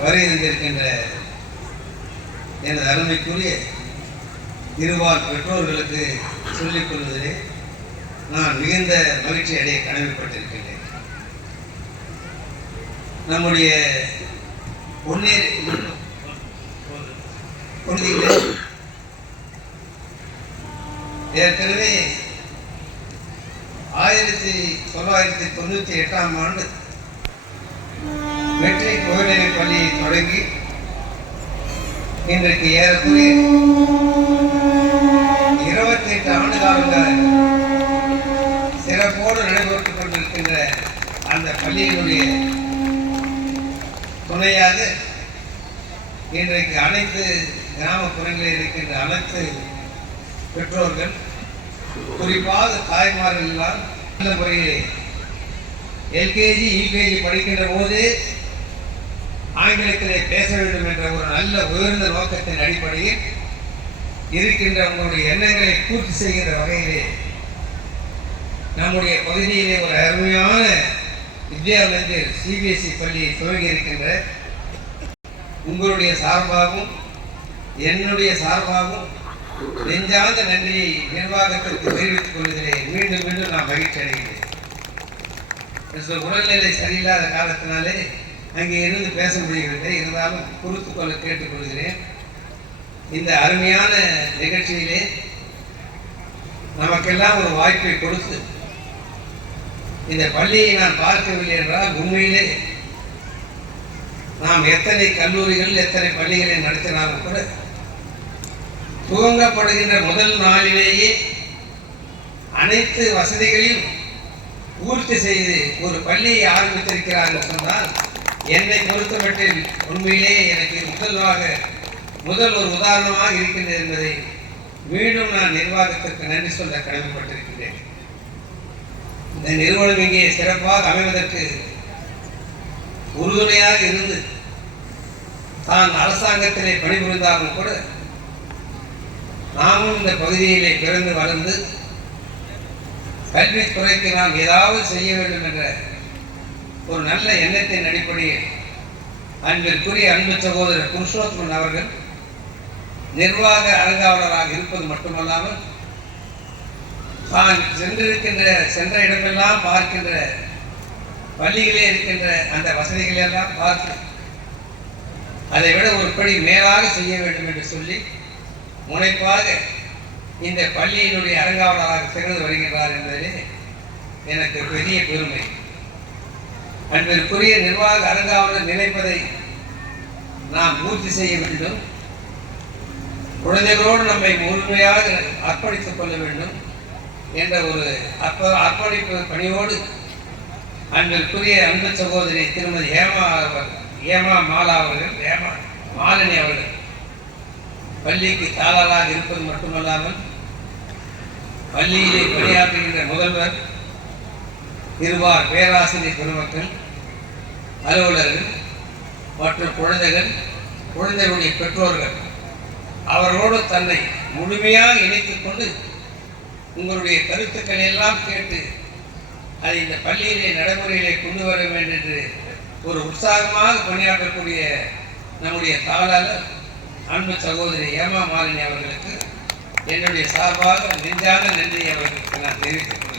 வருகின்றிருக்கின்ற எனது அருமைக்குரிய இருவார் பெற்றோர்களுக்கு சொல்லிக் கொள்வதிலே நான் மிகுந்த மகிழ்ச்சி அடைய கடமைப்பட்டிருக்கின்றேன். நம்முடைய பொன்னேரி கொள்கையிலே ஏற்கனவே ஆயிரத்தி தொள்ளாயிரத்தி தொண்ணூற்றி எட்டாம் ஆண்டு மெட்ரிக் கோவிலை பள்ளியை தொடங்கி இன்றைக்கு ஏறக்குறைய இருபத்தி எட்டு ஆண்டு காலங்கள் சிறப்போடு நடைபெற்றுக் கொண்டிருக்கின்ற அந்த பள்ளியினுடைய துணையாக இன்றைக்கு அனைத்து கிராமப்புறங்களில் இருக்கின்ற அனைத்து பெற்றோர்கள் குறிப்பாக தாய்மார்கள் எல்லாம் நல்ல முறையில் எல்கேஜி யூகேஜி படிக்கின்ற போது ஆங்கிலத்திலே பேச வேண்டும் என்ற ஒரு நல்ல உயர்ந்த நோக்கத்தின் அடிப்படையில் இருக்கின்ற உங்களுடைய எண்ணங்களை பூர்த்தி செய்கின்ற வகையிலே நம்முடைய பகுதியிலே ஒரு அருமையான வித்யா மந்திர் சிபிஎஸ்இ பள்ளியை துவங்கி இருக்கின்ற உங்களுடைய சார்பாகவும் என்னுடைய சார்பாகவும் நெஞ்சார்ந்த நன்றியை நிர்வாகத்திற்கு தெரிவித்துக் கொள்கிறேன். மீண்டும் மீண்டும் நான் மகிழ்ச்சி அடைகிறேன் உடல்நிலை சரியில்லாத காலத்தினாலே அங்கே இருந்து பேச முடியவில்லை. இருந்தாலும் குறித்து கொள்ள கேட்டுக்கொள்கிறேன். இந்த அருமையான நிகழ்ச்சியிலே நமக்கெல்லாம் ஒரு வாய்ப்பை கொடுத்து இந்த பள்ளியை நான் பார்க்கவில்லை என்றால் உண்மையிலே நாம் எத்தனை கல்லூரிகள் எத்தனை பள்ளிகளை நடத்தினாலும் கூட துவங்கப்படுகின்ற முதல் நாளிலேயே அனைத்து வசதிகளையும் பூர்த்தி செய்து ஒரு பள்ளியை ஆரம்பித்திருக்கிறார்கள் சொன்னால் என்னை பொறுத்தமட்டில் உண்மையிலே எனக்கு முதல்வாக முதல் ஒரு உதாரணமாக இருக்கின்றது என்பதை மீண்டும் நான் நிர்வாகத்திற்கு நன்றி சொல்ல கடமைப்பட்டிருக்கின்றேன். இந்த நிறுவனம் இங்கே சிறப்பாக அமைவதற்கு உறுதுணையாக இருந்து தான் அரசாங்கத்திலே பணிபுரிந்தாலும் கூட நாமும் இந்த பகுதியிலே பிறந்து வளர்ந்து கல்வித்துறைக்கு நாம் ஏதாவது செய்ய வேண்டும் என்ற ஒரு நல்ல எண்ணத்தின் அடிப்படையில் அன்பிற்குரிய அன்பு சகோதரர் புருஷோத்தமன் அவர்கள் நிர்வாக அரங்காவலராக இருப்பது மட்டுமல்லாமல் தான் சென்றிருக்கின்ற சென்ற இடமெல்லாம் பார்க்கின்ற பள்ளிகளே இருக்கின்ற அந்த வசதிகளை எல்லாம் பார்த்து அதை விட ஒரு படி மேலாக செய்ய வேண்டும் என்று சொல்லி முனைப்பாக இந்த பள்ளியினுடைய அரங்காவலராக சிறந்து வருகின்றார் என்பதிலே எனக்கு பெரிய பெருமை. அன்பிற்குரிய நிர்வாக அரங்காவலர் நினைப்பதை நாம் பூர்த்தி செய்ய வேண்டும். குழந்தைகளோடு நம்மை முழுமையாக அர்ப்பணித்துக் கொள்ள வேண்டும் என்ற ஒரு அற்ப அர்ப்பணிப்பு பணியோடு அன்பிற்குரிய அன்பு சகோதரி திருமதி ஹேமா அவர் ஹேமா மாலா அவர்கள் ஹேமா மாலினி அவர்கள் பள்ளிக்கு தாளராக இருப்பது மட்டுமல்லாமல் பள்ளியிலே பணியாற்றுகின்ற முதல்வர் இருவார் பேராசிரியர் பெருமக்கள் அலுவலர்கள் மற்றும் குழந்தைகள் குழந்தைகளுடைய பெற்றோர்கள் அவர்களோடு தன்னை முழுமையாக இணைத்துக் கொண்டு உங்களுடைய கருத்துக்களை எல்லாம் கேட்டு அதை இந்த பள்ளியிலே நடைமுறையிலே கொண்டு வர வேண்டும் என்று ஒரு உற்சாகமாக பணியாற்றக்கூடிய நம்முடைய தாளாளர் அன்பு சகோதரி ஏமா மாலினி அவர்களுக்கு என்னுடைய சார்பாக நெஞ்சான நன்றி அவர்களுக்கு நான் தெரிவித்துக் கொள்கிறேன்.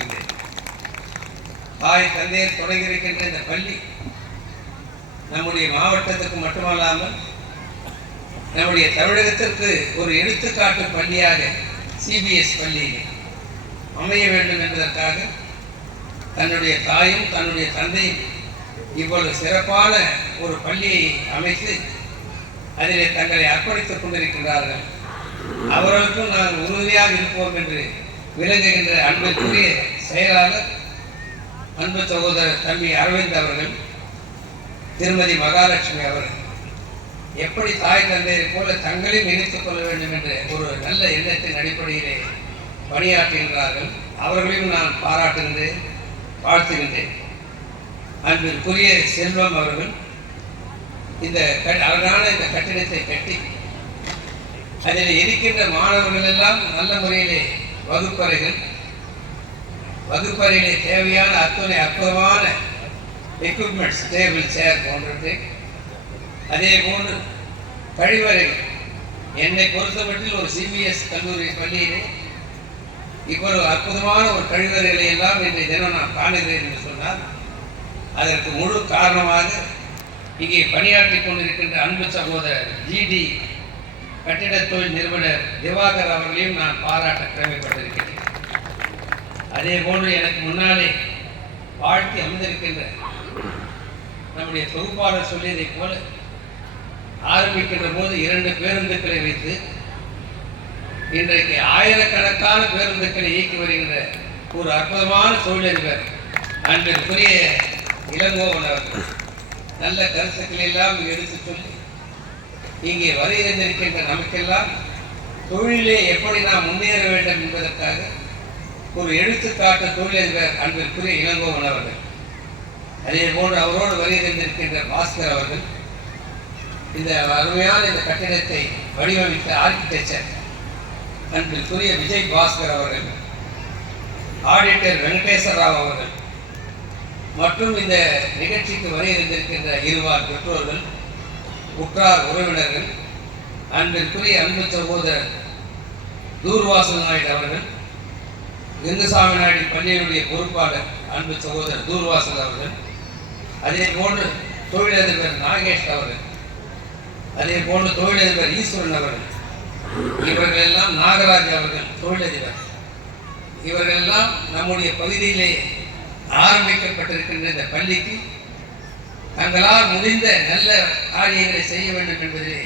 தாய் தந்தையர் தொடங்கியிருக்கின்ற இந்த பள்ளி நம்முடைய மாவட்டத்துக்கு மட்டுமல்லாமல் நம்முடைய தமிழகத்திற்கு ஒரு எடுத்துக்காட்டு பள்ளியாக சிபிஎஸ் பள்ளி அமைய வேண்டும் என்பதற்காக தன்னுடைய தாயும் தன்னுடைய தந்தையும் இவ்வளவு சிறப்பான ஒரு பள்ளியை அமைத்து அதிலே தங்களை அர்ப்பணித்துக் கொண்டிருக்கின்றார்கள். அவர்களுக்கும் நாங்கள் உறுதியாக இருப்போம் என்று விளங்குகின்ற அன்பிற்குரிய செயலாளர் அன்பு சகோதரர் தம்பி அரவிந்த் அவர்கள் திருமதி மகாலட்சுமி அவர்கள் எப்படி தாய் தந்தையை போல தங்களையும் இணைத்துக் கொள்ள வேண்டும் என்று ஒரு நல்ல எண்ணத்தின் அடிப்படையிலே பணியாற்றுகின்றார்கள். அவர்களையும் நான் பாராட்டுகின்றேன் வாழ்த்துகின்றேன். அன்பிற்குரிய செல்வம் அவர்கள் இந்த கட்- அழகான இந்த கட்டிடத்தை கட்டி அதில் இருக்கின்ற மாணவர்கள் எல்லாம் நல்ல முறையிலே வகுப்பறைகள் வகுப்பறையிலே தேவையான அத்துணை அற்புதமான எக்யூப்மெண்ட்ஸ் டேபிள் சேர் போன்றது. அதே போன்று கழிவறை என்னை பொறுத்தமட்டில் ஒரு சிபிஎஸ் கல்லூரி பள்ளியிலே இவ்வளவு அற்புதமான ஒரு கழிவறைகளை எல்லாம் இன்றைய தினம் நான் காணுகிறேன் என்று சொன்னால் அதற்கு முழு காரணமாக இங்கே பணியாற்றி கொண்டிருக்கின்ற அன்பு சகோதரர் ஜிடி கட்டிடத் தொழில் நிறுவனர் திவாகர் அவர்களையும் நான் பாராட்ட கடமைப்பட்டிருக்கிறேன். அதே போன்று எனக்கு முன்னாலே வாழ்த்தி அமர்ந்திருக்கின்ற நம்முடைய தொகுப்பாளர் சொல்லியதைப் போல ஆரம்பிக்கின்ற போது இரண்டு பேருந்துக்களை வைத்து இன்றைக்கு ஆயிரக்கணக்கான பேருந்துக்களை இயக்கி வருகின்ற ஒரு அற்புதமான தொழிலதிபர் அன்பிற்குரிய இளங்கோவன் அவர்கள். நல்ல கருத்துக்களை எல்லாம் எடுத்து சொல்லி இங்கே வருகின்றிருக்கின்ற நமக்கெல்லாம் தொழிலே எப்படி நாம் முன்னேற வேண்டும் என்பதற்காக ஒரு எழுத்துக்காட்டு தொழில் என்ற அன்பிற்குரிய இளங்கோவன் அவர்கள் அதே போன்று அவரோடு வருகின்றிருக்கின்ற பாஸ்கர் அவர்கள் இந்த அருமையான இந்த கட்டிடத்தை வடிவமைத்த ஆர்கிடெக்சர் அன்பிற்குரிய விஜய் பாஸ்கர் அவர்கள் ஆடிட்டர் வெங்கடேஸ்வர ராவ் அவர்கள் மற்றும் இந்த நிகழ்ச்சிக்கு வருகின்றிருக்கின்ற இருவார் பெற்றோர்கள் உற்றார் உறவினர்கள் அன்பிற்குரிய அன்பு சகோதரர் தூர்வாசல் நாயுடு அவர்கள் இந்துசாமி நாயுடு பள்ளியினுடைய பொறுப்பாளர் அன்பு சகோதரர் தூர்வாசல் அவர்கள் அதே போன்று தொழிலதிபர் நாகேஷ் அவர்கள் அதே போன்று தொழிலதிபர் ஈஸ்வரன் அவர்கள் இவர்கள் எல்லாம் நாகராஜ் அவர்கள் தொழிலதிபர். இவர்கள் எல்லாம் நம்முடைய பகுதியிலே ஆரம்பிக்கப்பட்டிருக்கின்ற இந்த பள்ளிக்கு தங்களால் முடிந்த நல்ல காரியங்களை செய்ய வேண்டும் என்பதிலே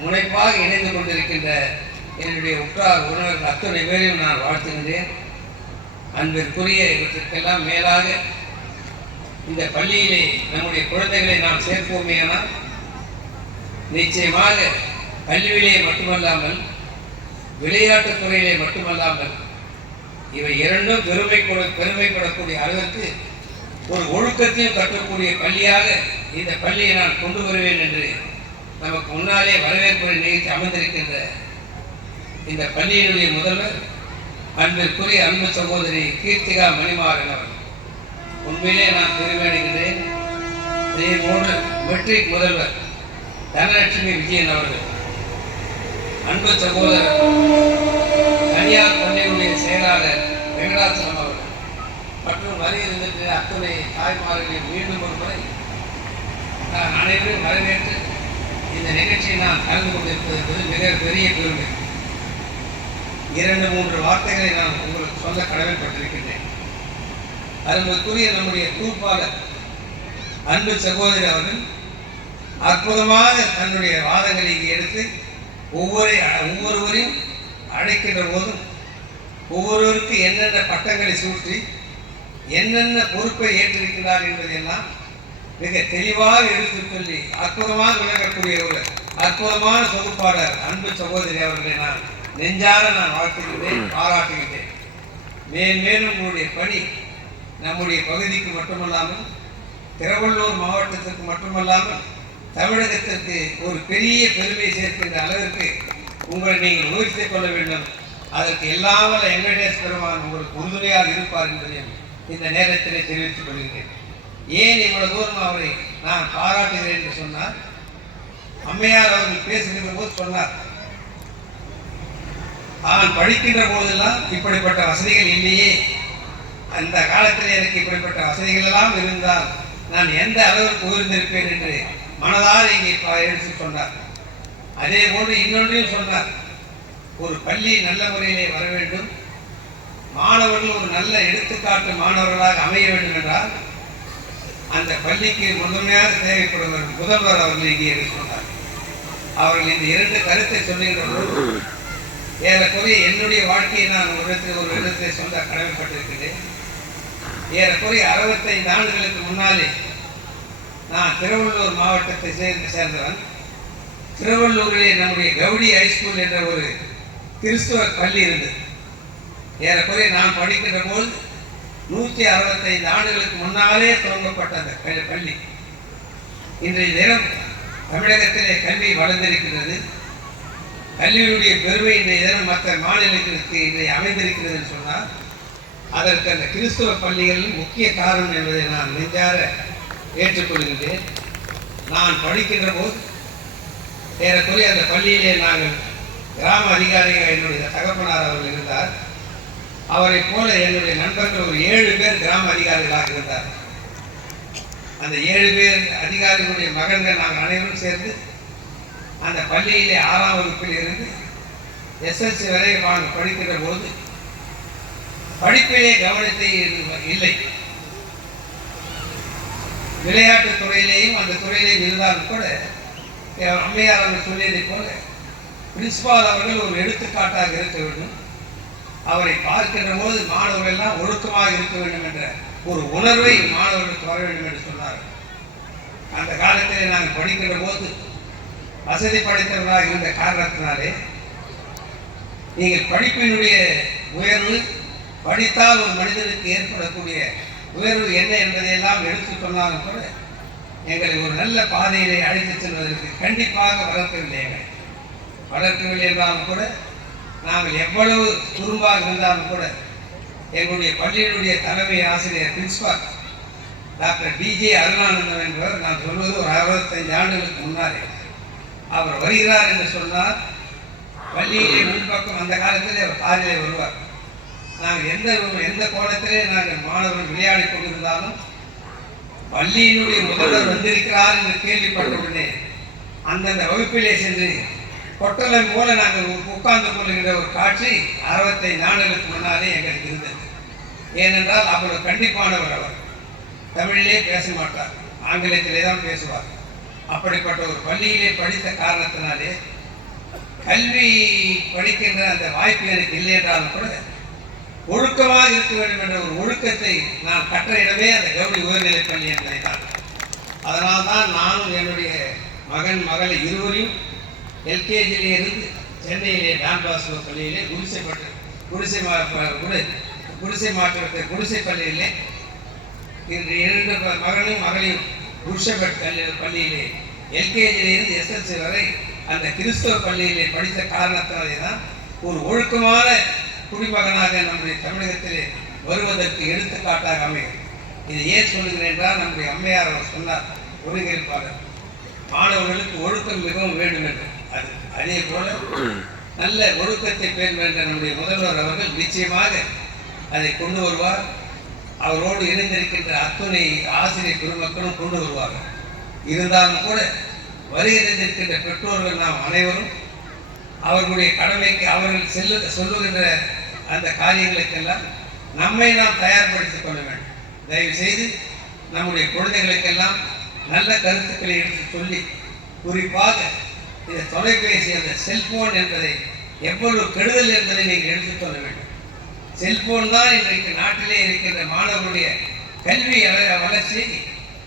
முனைப்பாக இணைந்து கொண்டிருக்கின்ற என்னுடைய உற்றார் உறவினர்கள் அத்தனை பேரையும் நான் வாழ்த்துகின்றேன் அன்பிற்குரிய இவற்றுக்கெல்லாம் மேலாக இந்த பள்ளியிலே நம்முடைய குழந்தைகளை நாம் சேர்ப்போமேயானால் நிச்சயமாக கல்வியிலே மட்டுமல்லாமல் விளையாட்டுத் துறையிலே மட்டுமல்லாமல் இவை இரண்டும் பெருமை கொடு- பெருமைப்படக்கூடிய அளவிற்கு ஒரு ஒழுக்கத்தையும் கற்றக்கூடிய பள்ளியாக இந்த பள்ளியை நான் கொண்டு வருவேன் என்று நமக்கு முன்னாலே வரவேற்புரை நிகழ்ச்சி அமர்ந்திருக்கின்ற இந்த பள்ளியினுடைய முதல்வர் அன்பிற்குரிய அன்பு சகோதரி கீர்த்திகா மணிமாறன் அவர்கள். உண்மையிலே நான் பெருமையடைகிறேன். இதே போன்று மெட்ரிக் முதல்வர் தனலட்சுமி விஜயன் அவர்கள். அன்பு சகோதரர் தனியார் பள்ளியினுடைய செயலாளர் வெங்கடாச்சலம் அவர்கள். மற்றும் வருகின்ற அத்துணை தாய்மார்களை மீண்டும் ஒரு முறை நான் அனைவரும் வரவேற்று இந்த நிகழ்ச்சியை நான் கலந்து கொண்டிருப்பது என்பது மிக பெரிய பெருமை. இரண்டு மூன்று வார்த்தைகளை நான் உங்களுக்கு சொல்ல கடமைப்பட்டிருக்கின்றேன் அதற்குரிய நம்முடைய கூப்பாளர் அன்பு சகோதரி அவர்கள் அற்புதமாக தன்னுடைய வாதங்களை இங்கே எடுத்து ஒவ்வொரு ஒவ்வொருவரையும் அழைக்கின்ற போதும் ஒவ்வொருவருக்கு என்னென்ன பட்டங்களை சூற்றி என்னென்ன பொறுப்பை ஏற்றிருக்கிறார் என்பதையெல்லாம் மிக தெளிவாக எடுத்து சொல்லி அற்புதமாக விளக்கக்கூடிய ஒரு அற்புதமான தொகுப்பாளர் அன்பு சகோதரி அவர்களை நான் நெஞ்சார நான் வாழ்த்துகின்றேன் பாராட்டுகின்றேன் மேல் மேலும் உங்களுடைய பணி நம்முடைய பகுதிக்கு மட்டுமல்லாமல் திருவள்ளூர் மாவட்டத்திற்கு மட்டுமல்லாமல் தமிழகத்திற்கு ஒரு பெரிய பெருமை சேர்க்கின்ற அளவிற்கு உங்களை நீங்கள் உயர்த்திக் கொள்ள வேண்டும். அதற்கு இல்லாமல் வெங்கடேஷ் பெருமான் உங்களுக்கு உறுதுணையாக இருப்பார் என்பதையும் இந்த நேரத்திலே தெரிவித்துக் கொள்கிறேன். ஏன் இவ்வளவு தூரம் அவரை நான் பாராட்டுகிறேன் என்று சொன்னார் அம்மையார் அவர்கள் பேசுகின்ற போது சொன்னார் அவன் படிக்கின்ற போதெல்லாம் இப்படிப்பட்ட வசதிகள் இல்லையே. அந்த காலத்தில் எனக்கு இப்படிப்பட்ட வசதிகள் எல்லாம் இருந்தால் நான் எந்த அளவுக்கு உயர்ந்திருப்பேன் என்று மனதால் இங்கே எடுத்து சொன்னார். அதே போன்று இன்னொன்றையும் சொன்னார். ஒரு பள்ளி நல்ல முறையிலே வர வேண்டும். மாணவர்கள் ஒரு நல்ல எடுத்துக்காட்டு மாணவர்களாக அமைய வேண்டும் என்றால் அந்த பள்ளிக்கு முதன்மையாக தேவைப்படுவர் முதல்வர் அவர்கள் இங்கே என்று சொன்னார். அவர்கள் இந்த இரண்டு கருத்தை சொல்லுகின்ற ஏறக்குறைய என்னுடைய வாழ்க்கையை நான் ஒரு இடத்தில் ஒரு இடத்திலே சொல்ல கடமைப்பட்டிருக்கிறேன் ஏறக்குறைய அறுபத்தைந்து ஆண்டுகளுக்கு முன்னாலே நான் திருவள்ளூர் மாவட்டத்தை சேர்ந்து சேர்ந்தவன். திருவள்ளூரிலே நம்முடைய கவுடி ஹைஸ்கூல் என்ற ஒரு கிறிஸ்துவ பள்ளி இருந்தது. ஏறக்குறைய நான் படிக்கின்ற போது நூற்றி அறுபத்தைந்து ஆண்டுகளுக்கு முன்னாலே துவங்கப்பட்ட அந்த பள்ளி. இன்றைய தினம் தமிழகத்திலே கல்வி வளர்ந்திருக்கிறது. கல்வியினுடைய பெருமை இன்றைய தினம் மற்ற மாநிலங்களுக்கு இன்றைய அமைந்திருக்கிறது என்று சொன்னால் அதற்கு அந்த கிறிஸ்துவ பள்ளிகளில் முக்கிய காரணம் என்பதை நான் நெஞ்சார ஏற்றுக்கொள்கின்றேன். நான் படிக்கின்ற போது ஏறக்குறைய அந்த பள்ளியிலே நாங்கள் கிராம அதிகாரிகள் என்னுடைய தகப்பனார் அவர்கள் இருந்தார். அவரை போல என்னுடைய நண்பர்கள் ஒரு ஏழு பேர் கிராம அதிகாரிகளாக இருந்தார் அந்த ஏழு பேர் அதிகாரிகளுடைய மகன்கள் நாங்கள் அனைவரும் சேர்ந்து அந்த பள்ளியிலே ஆறாம் வகுப்பில் இருந்து எஸ்எல்சி வரை நான் படிக்கிற போது படிப்பிலே கவனத்தை இல்லை. விளையாட்டுத் துறையிலேயும் அந்த துறையிலேயும் இருந்தாலும் கூட என் அம்மையார் அவர்கள் சொல்லியதைப் போல பிரின்சிபால் அவர்கள் ஒரு எடுத்துக்காட்டாக இருக்க வேண்டும். அவரை பார்க்கின்ற போது மாணவர்கள் எல்லாம் ஒழுக்கமாக இருக்க வேண்டும் என்ற ஒரு உணர்வை மாணவர்களுக்கு வர வேண்டும் என்று சொன்னார் அந்த காலத்தில் நாங்கள் படிக்கின்ற போது வசதி படைத்தவர்களாக இருந்த காரணத்தினாலே நீங்கள் படிப்பினுடைய உயர்வு படித்தால் ஒரு மனிதனுக்கு ஏற்படக்கூடிய உயர்வு என்ன என்பதையெல்லாம் எடுத்து சொன்னாலும் கூட எங்களை ஒரு நல்ல பாதையிலே அழைத்துச் செல்வதற்கு கண்டிப்பாக வளர்க்கவில்லை எங்களை. வளர்க்கவில்லை என்றாலும் கூட நாங்கள் எவ்வளவு துரும்பாக இருந்தாலும் கூட எங்களுடைய பள்ளியினுடைய தலைமை ஆசிரியர் பிரின்சிபால் டாக்டர் டிஜே அருணானந்தம் என்பவர் நான் சொல்வது ஒரு அறுபத்தஞ்சு ஆண்டுகளுக்கு முன்னாலே. அவர் வருகிறார் என்று சொன்னார் பள்ளியிலே முன்பக்கம் அந்த காலத்திலே அவர் காரிலே வருவார். நாங்கள் எந்த எந்த கோலத்திலே நாங்கள் மாணவர்கள் விளையாடி கொண்டிருந்தாலும் பள்ளியினுடைய முதல்வர் வந்திருக்கிறார் என்று கேள்விப்பட்ட உடனே அந்தந்த வகுப்பிலே சென்று கொட்டலம் போல நாங்கள் உட்கார்ந்து கொள்கின்ற ஒரு காட்சி அறுபத்தை நாடுகளுக்கு முன்னாலே எங்களுக்கு இருந்தது. ஏனென்றால் அவ்வளவு கண்டிப்பானவர் அவர். தமிழிலே பேச மாட்டார் ஆங்கிலத்திலே தான் பேசுவார். அப்படிப்பட்ட ஒரு பள்ளியிலே படித்த காரணத்தினாலே கல்வி படிக்கின்ற அந்த வாய்ப்பு எனக்கு இல்லை என்றாலும் கூட ஒழுக்கமாக இருக்க வேண்டும் என்ற ஒரு ஒழுக்கத்தை நான் கற்ற இடமே அந்த கவுனி உயர்நிலைப் பள்ளி என்பதை தான். அதனால் தான் நானும் என்னுடைய மகன் மகளை இருவரையும் எல்கேஜியிலே இருந்து சென்னையிலே டான் பாஸ்கோ பள்ளியிலே குடிசைப்பட்டு குடிசை மா ப- குடிசை மாற்றத்தை குடிசை பள்ளியிலே இன்று இரண்டு மகனும் மகளையும் புருஷபட் கல்லி பள்ளியிலே எல்கேஜியிலிருந்து எஸ்எல்சி வரை அந்த கிறிஸ்தவ பள்ளியிலே படித்த காரணத்தினாலே தான் ஒரு ஒழுக்கமான குடிமகனாக நம்முடைய தமிழகத்திலே வருவதற்கு எடுத்துக்காட்டாக அமையும். இது ஏன் சொல்லுகிறேன் என்றால் நம்முடைய அம்மையார் அவர் சொன்னார் ஒருங்கிணைப்பாளர் மாணவர்களுக்கு ஒழுக்கம் மிகவும் வேண்டும் என்று. அது அதே போல நல்ல ஒழுக்கத்தை பேர் என்ற நம்முடைய முதல்வர் அவர்கள் நிச்சயமாக அதை கொண்டு வருவார். அவரோடு இணைந்திருக்கின்ற அத்துணை ஆசிரியர் பெருமக்களும் கொண்டு வருவார்கள். இருந்தாலும் கூட வருகிறந்திருக்கின்ற பெற்றோர்கள் நாம் அனைவரும் அவர்களுடைய கடமைக்கு அவர்கள் செல்லு சொல்லுகின்ற அந்த காரியங்களுக்கெல்லாம் நம்மை நாம் தயார்படுத்திக் கொள்ள வேண்டும். தயவு செய்து நம்முடைய குழந்தைகளுக்கெல்லாம் நல்ல கருத்துக்களை எடுத்து சொல்லி குறிப்பாக இந்த தொலைபேசி அந்த செல்போன் என்பதை எவ்வளவு கெடுதல் என்பதை நீங்கள் எடுத்துக் கொள்ள வேண்டும். செல்போன் தான் இன்றைக்கு நாட்டிலே இருக்கின்ற மாணவர்களுடைய கல்வி வள- வளர்ச்சி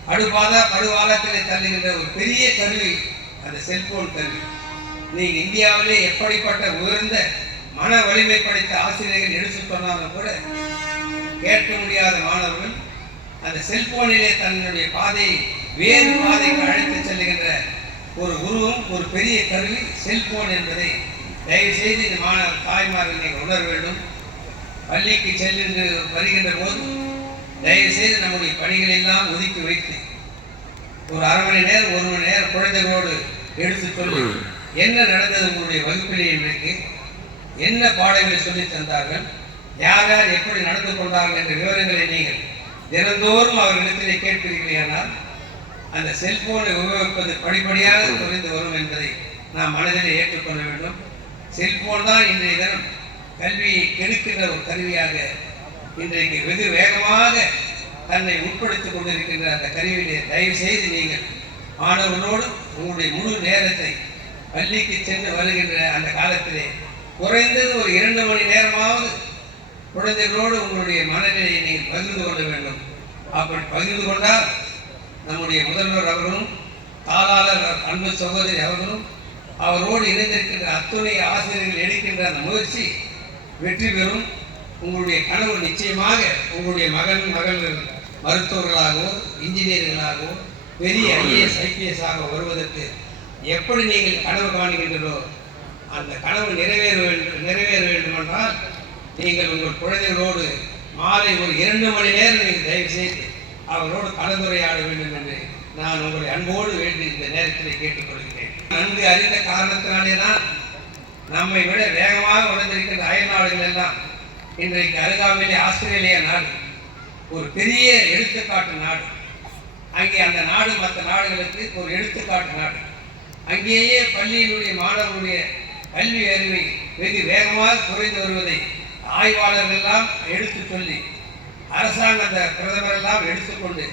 அடுபாதா படுவாலத்திலே தள்ளுகின்ற ஒரு பெரிய கருவி அந்த செல்போன் கல்வி நீங்க இந்தியாவிலே எப்படிப்பட்ட உயர்ந்த மன வலிமை படைத்த ஆசிரியர்கள் எடுத்து சொன்னாலும் கூட கேட்க முடியாத மாணவர்கள் அந்த செல்போனிலே தன்னுடைய பாதையை வேறு பாதைக்கு அழைத்து செல்லுகின்ற ஒரு உருவம் ஒரு பெரிய கருவி செல்போன் என்பதை தயவு செய்து இந்த மாணவர் தாய்மார்கள் நீங்கள் உணர வேண்டும். பள்ளிக்கு செல்லுகின்ற வருகின்ற போது தயவு செய்து நம்முடைய பணிகளை எல்லாம் ஒதுக்கி வைத்து ஒரு அரை மணி நேரம் ஒரு மணி நேரம் குழந்தைகளோடு எடுத்து சொல்லி என்ன நடந்தது உங்களுடைய வகுப்பிலே இன்றைக்கு? என்ன பாடங்களை சொல்லித் தந்தார்கள்? யார் யார் எப்படி நடந்து கொண்டார்கள் என்ற விவரங்களை நீங்கள் தினந்தோறும் அவர்களிடத்திலே கேட்பீர்களேயானால் அந்த செல்போனை உபயோகிப்பது படிப்படியாக குறைந்து வரும் என்பதை நாம் மனதிலே ஏற்றுக்கொள்ள வேண்டும். செல்போன் தான் இன்றைய தினம் கல்வியை கெடுக்கின்ற ஒரு கருவியாக இன்றைக்கு வெகு வேகமாக தன்னை உட்படுத்திக் கொண்டிருக்கின்ற அந்த கருவியிலே தயவு செய்து நீங்கள் மாணவர்களோடு உங்களுடைய முழு நேரத்தை பள்ளிக்கு சென்று வருகின்ற அந்த காலத்திலே குறைந்தது ஒரு இரண்டு மணி நேரமாவது குழந்தைகளோடு உங்களுடைய மனநிலையை நீங்கள் பகிர்ந்து கொள்ள வேண்டும். அப்படி பகிர்ந்து கொண்டால் நம்முடைய முதல்வர் அவர்களும் தாளாளர் அன்பு சகோதரி அவர்களும் அவரோடு இணைந்திருக்கின்ற அத்துணை ஆசிரியர்கள் எடுக்கின்ற அந்த முயற்சி வெற்றி பெறும். உங்களுடைய கனவு நிச்சயமாக உங்களுடைய மகன் மகள்கள் மருத்துவர்களாகவோ இன்ஜினியர்களாகவோ பெரிய ஐஏஎஸ் ஐபிஎஸ் ஆக வருவதற்கு எப்படி நீங்கள் கனவு காணுகின்றனோ அந்த கனவு நிறைவேற வேண்டும் நிறைவேற வேண்டுமென்றால் நீங்கள் உங்கள் குழந்தைகளோடு மாலை ஒரு இரண்டு மணி நேரம் நீங்கள் தயவு செய்து அவர்களோடு கலந்துரையாட வேண்டும் என்று நான் உங்களை அன்போடு வேண்டி இந்த நேரத்தில் கேட்டுக்கொள்கிறேன். நன்கு அறிந்த காரணத்தினாலே தான் நம்மை விட வேகமாக வளர்ந்திருக்கின்ற அயல் நாடுகள் எல்லாம் இன்றைக்கு அருகாமையிலே ஆஸ்திரேலிய நாடு ஒரு பெரிய எடுத்துக்காட்டு நாடு. அங்கே அந்த நாடு மற்ற நாடுகளுக்கு ஒரு எடுத்துக்காட்டு நாடு. அங்கேயே பள்ளியினுடைய மாணவர்களுடைய கல்வி அறிவை வெகு வேகமாக குறைந்து வருவதை ஆய்வாளர்கள் எல்லாம் எடுத்து சொல்லி அரசாங்க அந்த பிரதமர் எல்லாம் எடுத்துக்கொண்டு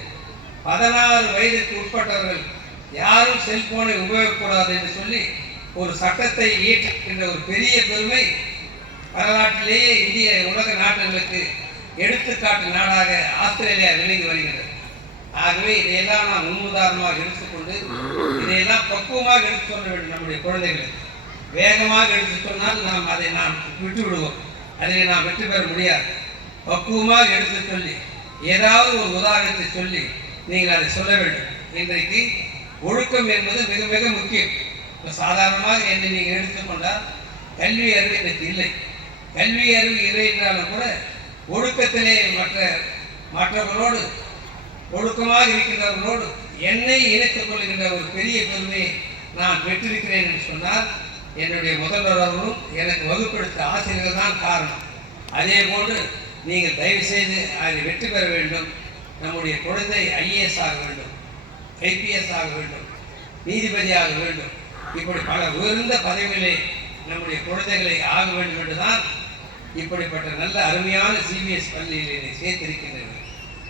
பதினாறு வயதுக்கு உட்பட்டவர்கள் யாரும் செல்போனை உபயோகக்கூடாது என்று சொல்லி ஒரு சட்டத்தை இயற்றுகின்ற ஒரு பெரிய பெருமை வரலாற்றிலேயே இந்திய உலக நாடுகளுக்கு எடுத்துக்காட்டு நாடாக ஆஸ்திரேலியா விளங்கி வருகிறது. ஆகவே இதையெல்லாம் நாம் முன்னுதாரணமாக எடுத்துக்கொண்டு இதையெல்லாம் பக்குவமாக எடுத்து சொல்ல வேண்டும் நம்முடைய குழந்தைகளுக்கு வேகமாக எடுத்து சொன்னால் நாம் அதை நாம் விட்டு விடுவோம் அதில் நாம் வெற்றி பெற முடியாது. பக்குவமாக எடுத்து சொல்லி ஏதாவது ஒரு உதாரணத்தை சொல்லி நீங்கள் அதை சொல்ல வேண்டும். இன்றைக்கு ஒழுக்கம் என்பது மிக மிக முக்கியம். சாதாரணமாக என்னை நீங்கள் எடுத்துக்கொண்டால் கல்வி அறிவு எனக்கு இல்லை. கல்வி அறிவு இல்லை என்றாலும் கூட ஒழுக்கத்திலே மற்ற மற்றவர்களோடு ஒழுக்கமாக இருக்கின்றவர்களோடு என்னை இணைத்துக் கொள்கின்ற ஒரு பெரிய பெருமையை நான் பெற்றிருக்கிறேன் என்று சொன்னால் என்னுடைய முதல்வர் அவர்களும் எனக்கு வகுப்பெடுத்த ஆசிரியர்கள் தான் காரணம். அதே போன்று நீங்கள் தயவு செய்து அதில் வெற்றி பெற வேண்டும். நம்முடைய குழந்தை ஐஏஎஸ் ஆக வேண்டும் ஐபிஎஸ் ஆக வேண்டும் நீதிபதி ஆக வேண்டும். இப்படி பல உயர்ந்த பதவிகளே நம்முடைய குழந்தைகளை ஆக வேண்டும் என்றுதான் இப்படிப்பட்ட நல்ல அருமையான சிபிஎஸ் பள்ளியில் என்னை சேர்த்திருக்கின்றனர்.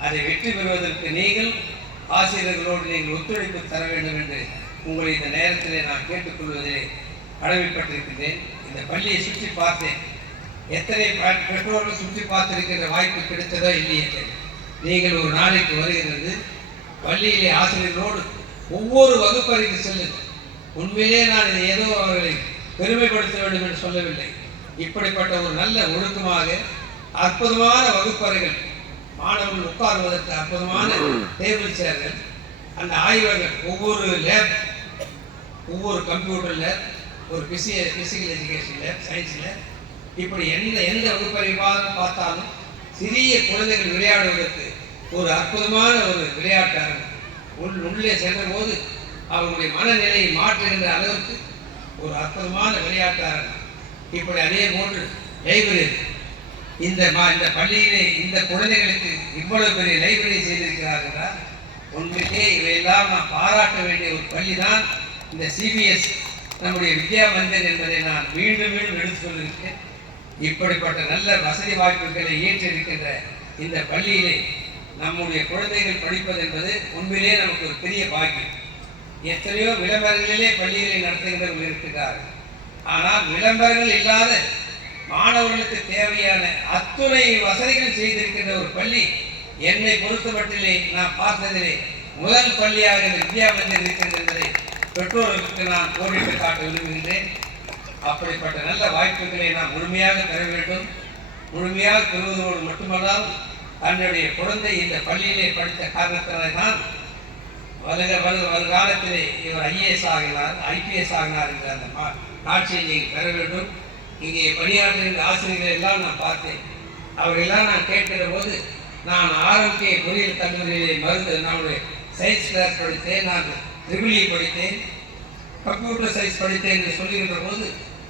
அதை வெற்றி பெறுவதற்கு நீங்கள் ஆசிரியர்களோடு நீங்கள் ஒத்துழைப்பு தர வேண்டும் என்று உங்களை இந்த நேரத்தில் நான் கேட்டுக்கொள்வதே கடமைப்பட்டிருக்கின்றேன். இந்த பள்ளியை சுற்றி பார்த்தேன் எத்தனை பெற்றோர்கள் சுற்றி பார்த்திருக்கின்ற வாய்ப்பு கிடைத்ததோ இல்லையே நீங்கள் ஒரு நாளைக்கு வருகிறது. பள்ளியிலே ஆசிரியர்களோடு ஒவ்வொரு வகுப்பறைக்கு செல்லுங்கள். உண்மையிலே நான் இதை ஏதோ அவர்களை பெருமைப்படுத்த வேண்டும் என்று சொல்லவில்லை. இப்படிப்பட்ட ஒரு நல்ல ஒழுக்கமாக அற்புதமான வகுப்பறைகள் மாணவர்கள் உட்காருவதற்கு அற்புதமான டேபிள் சேர்கள் அந்த ஆய்வகங்கள் ஒவ்வொரு லேப் ஒவ்வொரு கம்ப்யூட்டர் லேப் ஒரு PC physical education lab science lab இப்படி எந்த எந்த வகுப்பறை பார்த்தாலும் சிறிய குழந்தைகள் விளையாடுவதற்கு ஒரு அற்புதமான ஒரு விளையாட்டு அரங்கம் உள் உள்ளே சென்ற போது அவர்களுடைய மனநிலையை மாற்றுகின்ற அளவுக்கு ஒரு அற்புதமான விளையாட்டாக இப்படி அதே போன்று லைப்ரரி. இந்த மா- இந்த பள்ளியிலே இந்த குழந்தைகளுக்கு இவ்வளவு பெரிய லைப்ரரி செய்திருக்கிறார்கள் உண்மையிலே இவையெல்லாம் நான் பாராட்ட வேண்டிய ஒரு பள்ளி தான் இந்த சிபிஎஸ் நம்முடைய வித்யா மந்திர் என்பதை நான் மீண்டும் மீண்டும் எடுத்து சொல்லியிருக்கேன். இப்படிப்பட்ட நல்ல வசதி வாய்ப்புகளை ஏற்றிருக்கின்ற இந்த பள்ளியிலே நம்முடைய குழந்தைகள் படிப்பது என்பது உண்மையிலே நமக்கு ஒரு பெரிய பாக்கியம். எத்தனையோ விளம்பரங்களிலே பள்ளிகளை நடத்துகின்றவர்கள் இருக்கிறார்கள் ஆனால் விளம்பரங்கள் இல்லாத மாணவர்களுக்கு தேவையான அத்துணை வசதிகள் செய்திருக்கின்ற ஒரு பள்ளி என்னை பொறுத்தமட்டிலே நான் பார்த்ததிலே முதல் பள்ளியாக வித்யா மந்திர் இருக்கிறது என்பதை பெற்றோர்களுக்கு நான் கோரிட்டு காட்ட விரும்புகின்றேன். அப்படிப்பட்ட நல்ல வாய்ப்புகளை நாம் முழுமையாக பெற வேண்டும். முழுமையாக பெறுவதோடு மட்டுமல்லாமல் தன்னுடைய குழந்தை இந்த பள்ளியிலே படித்த காரணத்தினாலே வருங்காலத்திலே இவர் ஐஏஎஸ் ஆகினார் ஐபிஎஸ் ஆகினார் என்ற அந்த மா- காட்சியை நீங்கள் பெற வேண்டும். இங்கே பணியாற்றுகின்ற ஆசிரியர்கள் எல்லாம் நான் பார்த்தேன். அவர்களெல்லாம் நான் கேட்கிற போது நான் ஆரோக்கிய பொறியியல் கல்லூரியிலே மருந்து நான் சயின்ஸ் கிளாஸ் படித்தேன் நான் ட்ரிபிள் படித்தேன் கம்ப்யூட்டர் சயின்ஸ் படித்தேன் என்று சொல்லுகின்ற போது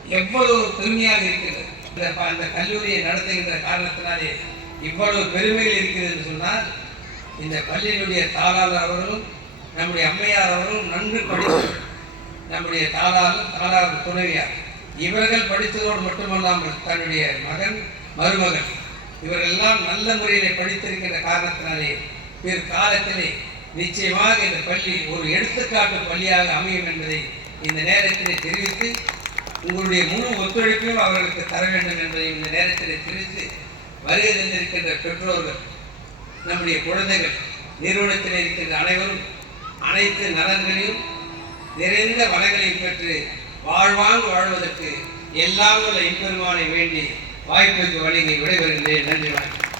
எவ்வளவு பெருமையாக இருக்கிறது. இந்த ப- அந்த கல்லூரியை நடத்துகின்ற காரணத்தினாலே இவ்வளவு பெருமைகள் இருக்கிறது என்று சொன்னால் இந்த பள்ளியினுடைய தாளாளர் அவர்களும் நம்முடைய அம்மையார் அவரும் நன்கு படித்தவர்கள் நம்முடைய தாளாளர் தாளாளர் துணைவியார். இவர்கள் படித்ததோடு மட்டுமல்லாமல் தன்னுடைய மகன் மருமகன் இவரெல்லாம் நல்ல முறையிலே படித்திருக்கின்ற காரணத்தினாலே பிற்காலத்திலே நிச்சயமாக இந்த பள்ளி ஒரு எடுத்துக்காட்டு பள்ளியாக அமையும் என்பதை இந்த நேரத்திலே தெரிவித்து உங்களுடைய முழு ஒத்துழைப்பையும் அவர்களுக்கு தர வேண்டும் என்பதை இந்த நேரத்திலே தெரிவித்து வருகை தந்திருக்கின்ற பெற்றோர்கள் நம்முடைய குழந்தைகள் நிறுவனத்தில் இருக்கின்ற அனைவரும் அனைத்து நலன்களையும் நிறைந்த வளங்களை பெற்று வாழ்வாங்கு வாழ்வதற்கு எல்லாம் உள்ள இப்பெருமானை வேண்டி வாய்ப்புக்கு வழங்கி விடைபெறுகிறேன். நன்றி வணக்கம்.